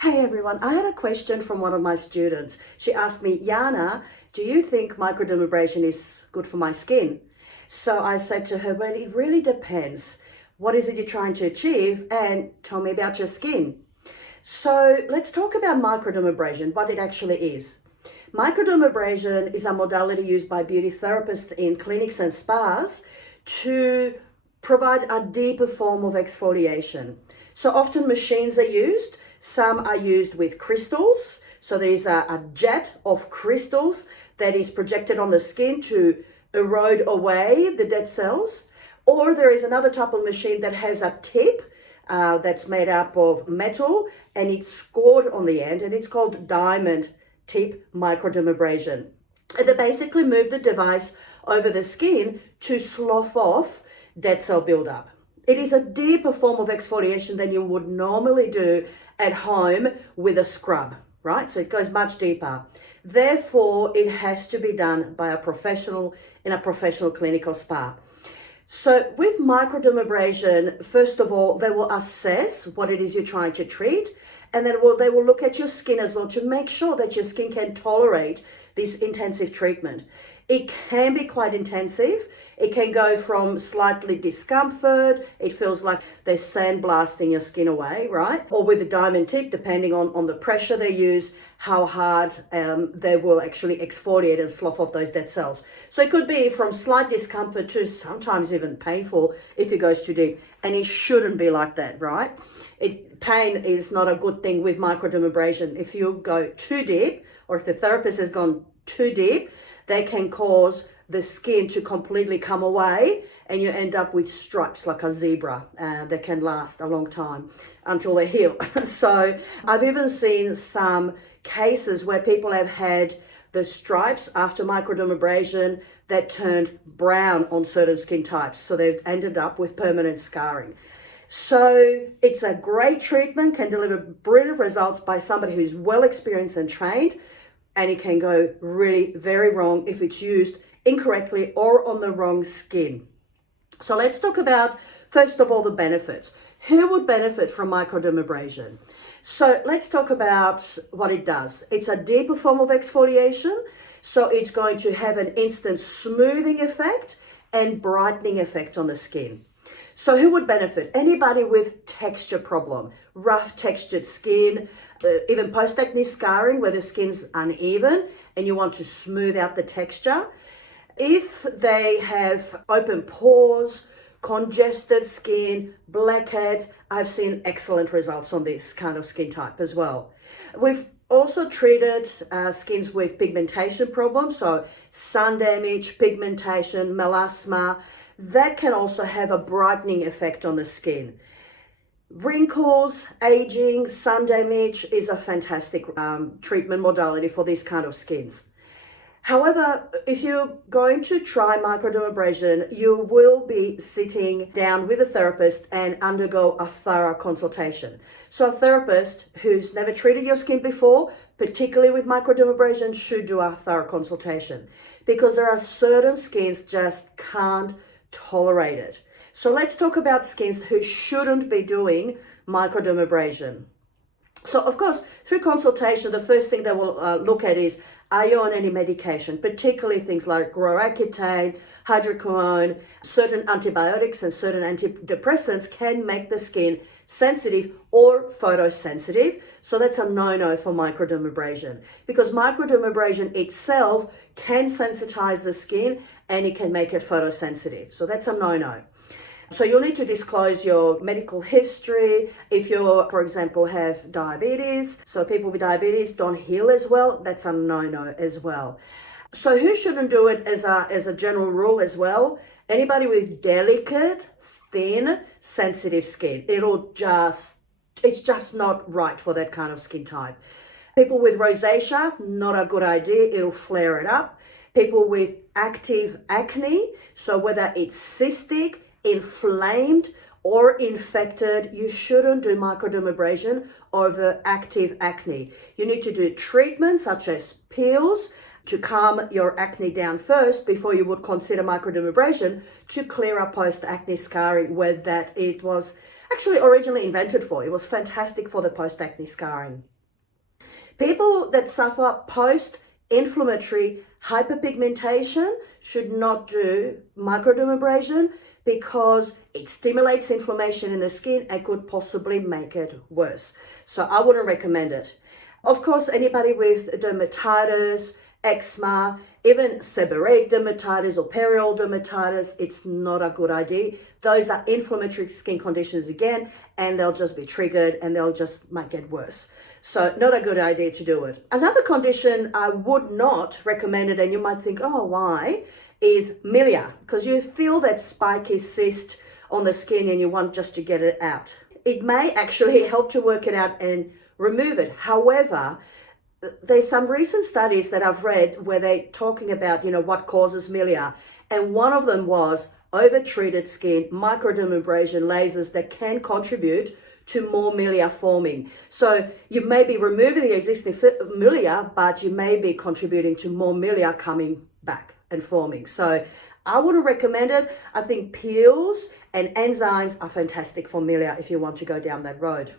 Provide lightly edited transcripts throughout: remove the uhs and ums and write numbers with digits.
Hey everyone, I had a question from one of my students. She asked me, Yana, do you think microdermabrasion is good for my skin? So I said to her, well, it really depends. What is it you're trying to achieve? And tell me about your skin. So let's talk about microdermabrasion, what it actually is. Microdermabrasion is a modality used by beauty therapists in clinics and spas to provide a deeper form of exfoliation. So often machines are used. Some are used with crystals. So there's a jet of crystals that is projected on the skin to erode away the dead cells. Or there is another type of machine that has a tip that's made up of metal and it's scored on the end, and it's called diamond tip microdermabrasion. And they basically move the device over the skin to slough off dead cell buildup. It is a deeper form of exfoliation than you would normally do at home with a scrub, right? So it goes much deeper. Therefore, it has to be done by a professional in a professional clinic or spa. So with microdermabrasion, first of all, they will assess what it is you're trying to treat, and then they will look at your skin as well to make sure that your skin can tolerate this intensive treatment. It can be quite intensive. It can go from slightly discomfort, it feels like they're sandblasting your skin away, right? Or with a diamond tip, depending on the pressure they use, how hard they will actually exfoliate and slough off those dead cells. So it could be from slight discomfort to sometimes even painful if it goes too deep. And it shouldn't be like that, right? Pain is not a good thing with microdermabrasion. If you go too deep, or if the therapist has gone too deep, they can cause the skin to completely come away and you end up with stripes like a zebra that can last a long time until they heal. So I've even seen some cases where people have had the stripes after microdermabrasion that turned brown on certain skin types. So they've ended up with permanent scarring. So it's a great treatment, can deliver brilliant results by somebody who's well experienced and trained, and it can go really very wrong if it's used incorrectly or on the wrong skin. So let's talk about, first of all, the benefits. Who would benefit from microdermabrasion? So let's talk about what it does. It's a deeper form of exfoliation, so it's going to have an instant smoothing effect and brightening effect on the skin. So who would benefit? Anybody with texture problem, rough textured skin, even post-acne scarring where the skin's uneven and you want to smooth out the texture. If they have open pores, congested skin, blackheads, I've seen excellent results on this kind of skin type as well. We've also treated skins with pigmentation problems, so sun damage, pigmentation, melasma. That can also have a brightening effect on the skin. Wrinkles, aging, sun damage is a fantastic treatment modality for these kind of skins. However, if you're going to try microdermabrasion, you will be sitting down with a therapist and undergo a thorough consultation. So a therapist who's never treated your skin before, particularly with microdermabrasion, should do a thorough consultation because there are certain skins just can't tolerate it. So let's talk about skins who shouldn't be doing microdermabrasion. So of course, through consultation, the first thing they will look at is, are you on any medication, particularly things like Roaccutane, hydroquinone. Certain antibiotics and certain antidepressants can make the skin sensitive or photosensitive. So that's a no-no for microdermabrasion because microdermabrasion itself can sensitize the skin and it can make it photosensitive. So that's a no-no. So you'll need to disclose your medical history. If you, for example, have diabetes, so people with diabetes don't heal as well, that's a no-no as well. So who shouldn't do it as a general rule as well? Anybody with delicate, thin, sensitive skin. It's just not right for that kind of skin type. People with rosacea, not a good idea, it'll flare it up. People with active acne, so whether it's cystic, inflamed or infected, you shouldn't do microdermabrasion over active acne. You need to do treatments such as peels to calm your acne down first before you would consider microdermabrasion to clear up post-acne scarring where that it was actually originally invented for. It was fantastic for the post-acne scarring. People that suffer post-inflammatory hyperpigmentation should not do microdermabrasion because it stimulates inflammation in the skin and could possibly make it worse. So I wouldn't recommend it. Of course, anybody with dermatitis, eczema, even seborrheic dermatitis or perioral dermatitis, it's not a good idea. Those are inflammatory skin conditions again, and they'll just be triggered and they'll just might get worse. So not a good idea to do it. Another condition I would not recommend it, and you might think, oh, why, is milia, because you feel that spiky cyst on the skin and you want just to get it out. It may actually help to work it out and remove it. However, there's some recent studies that I've read where they're talking about, what causes milia. And one of them was overtreated skin, microdermabrasion lasers that can contribute to more milia forming. So you may be removing the existing milia, but you may be contributing to more milia coming back and forming. So I wouldn't recommend it. I think peels and enzymes are fantastic for milia if you want to go down that road.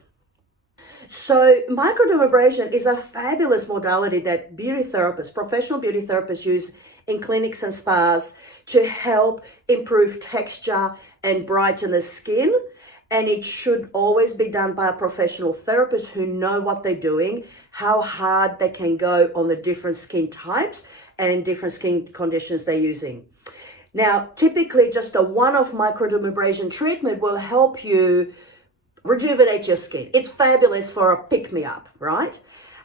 So microdermabrasion is a fabulous modality that beauty therapists, professional beauty therapists use in clinics and spas to help improve texture and brighten the skin. And it should always be done by a professional therapist who know what they're doing, how hard they can go on the different skin types and different skin conditions they're using. Now, typically just a one-off microdermabrasion treatment will help you rejuvenate your skin. It's fabulous for a pick-me-up, right?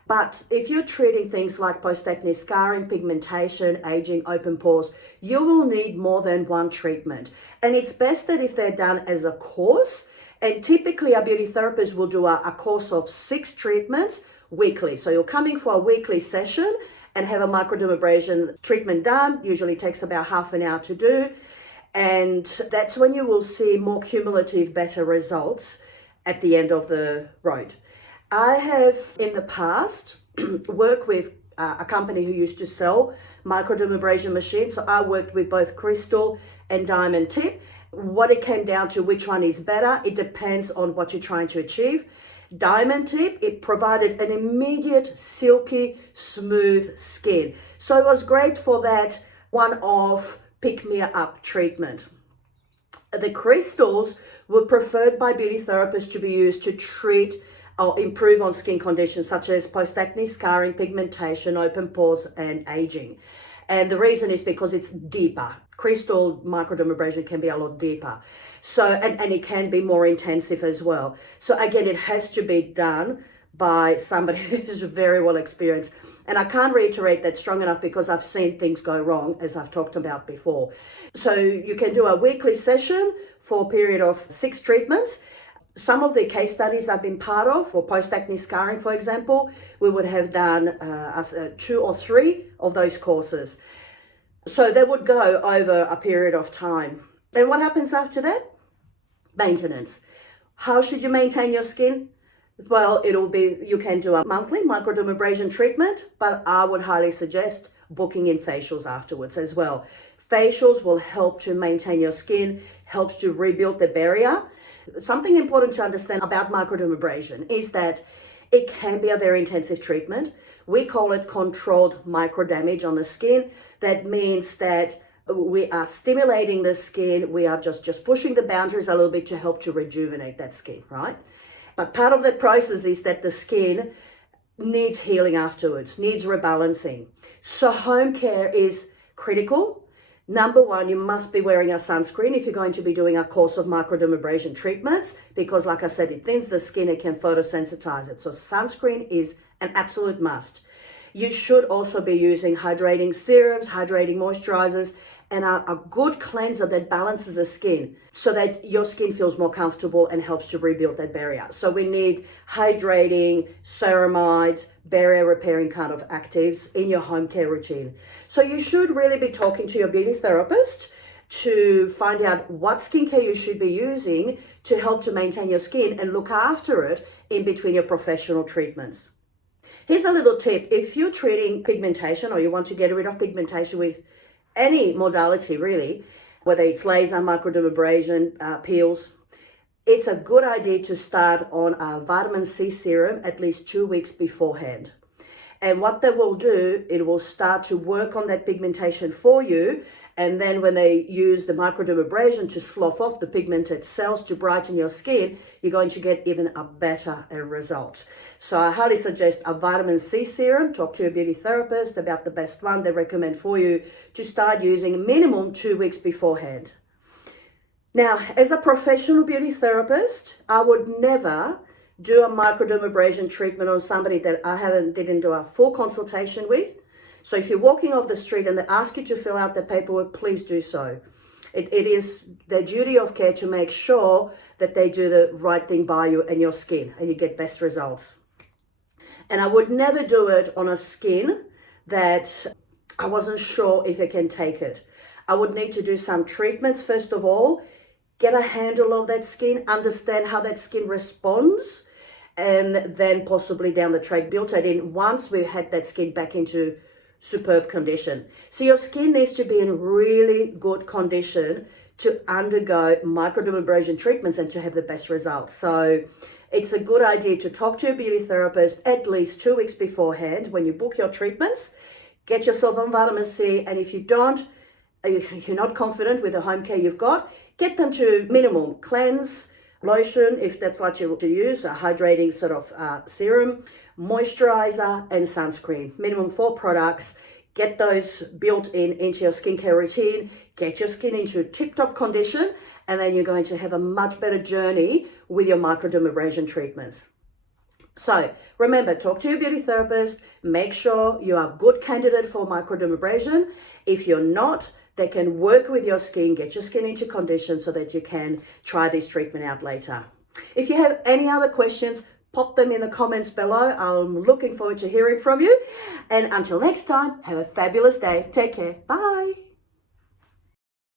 But if you're treating things like post-acne scarring, pigmentation, aging, open pores, you will need more than one treatment. And it's best that if they're done as a course, and typically a beauty therapist will do a course of 6 treatments weekly. So you're coming for a weekly session and have a microdermabrasion treatment done. Usually takes about half an hour to do. And that's when you will see more cumulative, better results at the end of the road. I have in the past worked with a company who used to sell microdermabrasion machines. So I worked with both crystal and diamond tip. What it came down to, which one is better, it depends on what you're trying to achieve. Diamond tip, it provided an immediate, silky, smooth skin. So it was great for that one-off pick-me-up treatment. The crystals were preferred by beauty therapists to be used to treat or improve on skin conditions such as post-acne scarring, pigmentation, open pores, and aging. And the reason is because it's deeper. Crystal microdermabrasion can be a lot deeper. So, and it can be more intensive as well. So again, it has to be done by somebody who's very well experienced. And I can't reiterate that strong enough because I've seen things go wrong, as I've talked about before. So you can do a weekly session for a period of 6 treatments. Some of the case studies I've been part of, for post-acne scarring, for example, we would have done 2 or 3 of those courses. So they would go over a period of time. And what happens after that? Maintenance. How should you maintain your skin? Well, you can do a monthly microdermabrasion treatment, but I would highly suggest booking in facials afterwards as well. Facials will help to maintain your skin, helps to rebuild the barrier. Something important to understand about microdermabrasion is that it can be a very intensive treatment. We call it controlled microdamage on the skin. That means that we are stimulating the skin. We are just pushing the boundaries a little bit to help to rejuvenate that skin, right? But part of that process is that the skin needs healing afterwards, needs rebalancing. So home care is critical. Number 1, you must be wearing a sunscreen if you're going to be doing a course of microdermabrasion treatments, because like I said, it thins the skin, it can photosensitize it. So sunscreen is an absolute must. You should also be using hydrating serums, hydrating moisturizers, and a good cleanser that balances the skin so that your skin feels more comfortable and helps to rebuild that barrier. So we need hydrating, ceramides, barrier repairing kind of actives in your home care routine. So you should really be talking to your beauty therapist to find out what skincare you should be using to help to maintain your skin and look after it in between your professional treatments. Here's a little tip. If you're treating pigmentation or you want to get rid of pigmentation with any modality really, whether it's laser, microdermabrasion, peels, it's a good idea to start on a vitamin C serum at least 2 weeks beforehand. And what that will do, it will start to work on that pigmentation for you. And then when they use the microdermabrasion to slough off the pigmented cells to brighten your skin, you're going to get even a better result. So I highly suggest a vitamin C serum. Talk to your beauty therapist about the best one they recommend for you to start using minimum 2 weeks beforehand. Now, as a professional beauty therapist, I would never do a microdermabrasion treatment on somebody that I didn't do a full consultation with. So if you're walking off the street and they ask you to fill out the paperwork, please do so. It is their duty of care to make sure that they do the right thing by you and your skin and you get best results. And I would never do it on a skin that I wasn't sure if it can take it. I would need to do some treatments first of all, get a handle of that skin, understand how that skin responds, and then possibly down the track build it in once we had that skin back into superb condition. So your skin needs to be in really good condition to undergo microdermabrasion treatments and to have the best results. So it's a good idea to talk to your beauty therapist at least 2 weeks beforehand when you book your treatments. Get yourself on vitamin C, and if you don't, you're not confident with the home care you've got, get them to minimum cleanse, lotion, if that's what you want to use, a hydrating sort of serum, moisturizer, and sunscreen. Minimum 4 products. Get those built into your skincare routine. Get your skin into tip-top condition, and then you're going to have a much better journey with your microdermabrasion treatments. So remember, talk to your beauty therapist. Make sure you are a good candidate for microdermabrasion. If you're not, they can work with your skin, get your skin into condition so that you can try this treatment out later. If you have any other questions, pop them in the comments below. I'm looking forward to hearing from you. And until next time, have a fabulous day. Take care. Bye.